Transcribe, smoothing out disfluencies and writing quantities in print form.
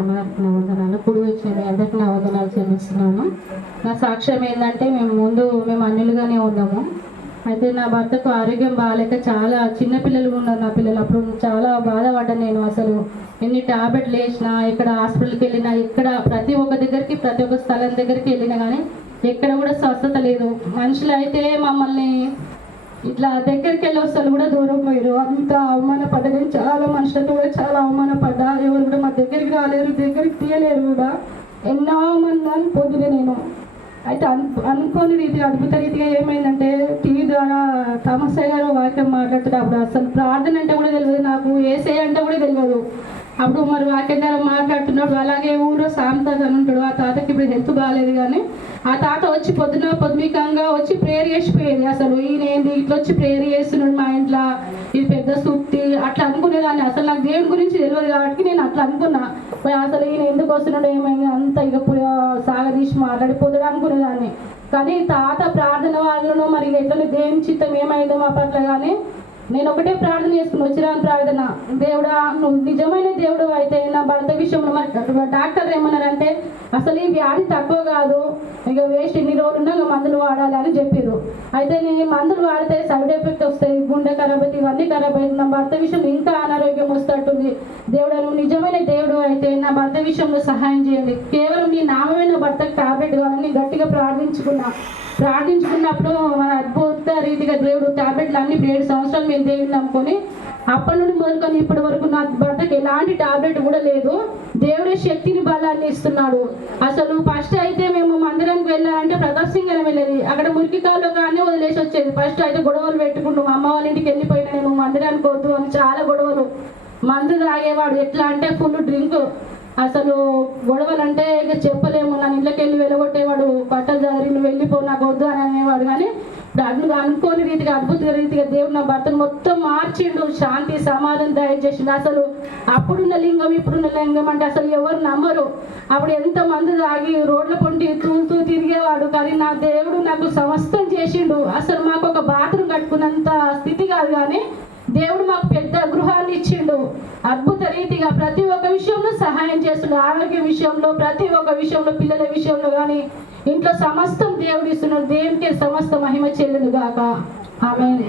అందరికీ వందనాలు. కుడి వచ్చిన అందరికీ నా వందనాలు చెల్లిస్తున్నాను. నా సాక్ష్యం ఏంటంటే మేము అన్యులుగానే ఉన్నాము. అయితే నా భర్తకు ఆరోగ్యం బాగాలేక చాలా చిన్నపిల్లలు ఉన్నారు నా పిల్లలు. అప్పుడు చాలా బాధపడ్డాను నేను. అసలు ఎన్ని టాబ్లెట్లు వేసినా, ఎక్కడ హాస్పిటల్కి వెళ్ళినా, ఎక్కడ ప్రతి ఒక్క దగ్గరికి, ప్రతి ఒక్క స్థలం దగ్గరికి వెళ్ళినా కానీ ఎక్కడ కూడా స్వస్థత లేదు. మనుషులు అయితే మమ్మల్ని ఇట్లా దగ్గరికి వెళ్ళి వస్తారు కూడా దూరం పోయారు. అంత అవమానపడ్డా. నేను చాలా మనుషులతో కూడా చాలా అవమానపడ్డా. ఎవరు కూడా మా దగ్గరికి రాలేరు, దగ్గరికి తీయలేరు కూడా. ఎన్నో మంది అని పొందిన నేను. అయితే అనుకోని రీతిగా, అద్భుత రీతిగా ఏమైందంటే, టీవీ ద్వారా థామసయ్య గారు వాక్యం మాట్లాడుతున్నప్పుడు అసలు ప్రార్థన అంటే కూడా తెలియదు నాకు, ఏసే అంటే కూడా తెలియదు. అప్పుడు మరి వాక్యం ద్వారా మాట్లాడుతున్నప్పుడు అలాగే ఊళ్ళో సాంతాత అని ఉంటాడు. ఆ తాతకి ఇప్పుడు హెల్త్ బాగాలేదు కానీ ఆ తాత వచ్చి పొద్దుమికంగా వచ్చి ప్రేయర్ చేసిపోయేది. అసలు ఈయన ఏంది ఇట్లా వచ్చి ప్రేయర్ చేస్తున్నాడు మా ఇంట్లో, ఇది పెద్ద సుత్తి అట్లా అనుకునేదాన్ని. అసలు నాకు దేవుని గురించి తెలియదు కాబట్టి నేను అట్లా అనుకున్నా. అసలు ఈయన ఎందుకు వస్తున్నాడు, ఏమైంది అంత ఇక సాగదీసి మాట్లాడిపోతాడు అనుకునేదాన్ని. కానీ తాత ప్రార్థన వాళ్ళను మరి ఎట్లా దేవుని చిత్తం ఏమైందో మా పట్ల. కానీ నేను ఒకటే ప్రార్థన చేసుకుని వచ్చిరాని ప్రార్థన, దేవుడా నువ్వు నిజమైన దేవుడు అయితే నా భర్త విషయంలో. మరి డాక్టర్ ఏమన్నారంటే అసలు ఈ వ్యాధి తక్కువ కాదు, ఇక వేస్ట్ ఇన్ని రోజులు ఉన్నా మందులు వాడాలి అని చెప్పారు. అయితే నేను మందులు వాడితే సైడ్ ఎఫెక్ట్ వస్తాయి, గుండె ఖరాబ్ అవుతుంది, ఇవన్నీ ఖరాబ్ అవుతుంది, నా భర్త విషయంలో ఇంకా అనారోగ్యం వస్తట్టుంది. దేవుడా నువ్వు నిజమైన దేవుడు అయితే నా భర్త విషయంలో సహాయం చేయండి, కేవలం నీ నామమైన భర్తకు టాబ్లెట్ కావాలని గట్టిగా ప్రార్థించుకున్నప్పుడు అద్భుత రీతిగా దేవుడు టాబ్లెట్లు అన్ని 7 సంవత్సరాలు మేము దేవుడిని నమ్ముకొని అప్పటి నుండి మొదలుకొని ఇప్పటి వరకు నా భర్తకి ఎలాంటి టాబ్లెట్ కూడా లేదు. దేవుడే శక్తిని బలాన్ని ఇస్తున్నాడు. అసలు ఫస్ట్ అయితే మేము మందిరానికి వెళ్ళాలంటే ప్రదర్శనగా వెళ్ళేది, అక్కడ మురికికాల్లో కానీ వదిలేసి వచ్చేది. ఫస్ట్ అయితే గొడవలు పెట్టుకుంటాం, అమ్మ వాళ్ళ ఇంటికి వెళ్ళిపోయినా నేను మందిరానికి వద్దు అని చాలా గొడవలు. మందు తాగేవాడు, ఎట్లా అంటే ఫుల్ డ్రింక్. అసలు గొడవలు అంటే ఇక చెప్పలేము. నా ఇళ్ళకి వెళ్ళి వెళ్ళగొట్టేవాడు, బట్టలు జారి నువ్వు వెళ్ళిపో నాకు వద్దు అని అనేవాడు. కానీ అనుకోని రీతిగా, అద్భుత రీతిగా దేవుడు నా భర్తను మొత్తం మార్చిండు, శాంతి సమాధానం దయచేసిండు. అసలు అప్పుడున్న లింగం ఇప్పుడున్న లింగం అంటే అసలు ఎవరు నమ్మరు. అప్పుడు ఎంత మంది తాగి రోడ్ల పొంటి తూలుతూ తిరిగేవాడు, కానీ నా దేవుడు నాకు సమస్తం చేసిండు. అసలు మాకు ఒక బాత్రూమ్ కట్టుకున్నంత స్థితి కాదు, కానీ దేవుడు మాకు పెద్ద గృహాన్ని ఇచ్చిండు. అద్భుత రీతిగా ప్రతి ఒక్క విషయంలో సహాయం చేస్తున్నాడు. ఆరోగ్య విషయంలో, ప్రతి ఒక్క విషయంలో, పిల్లల విషయంలో కానీ ఇంట్లో సమస్తం దేవుడు ఇస్తున్నాడు. దేవునికి సమస్త మహిమ చెల్లును గాక. ఆమేన్.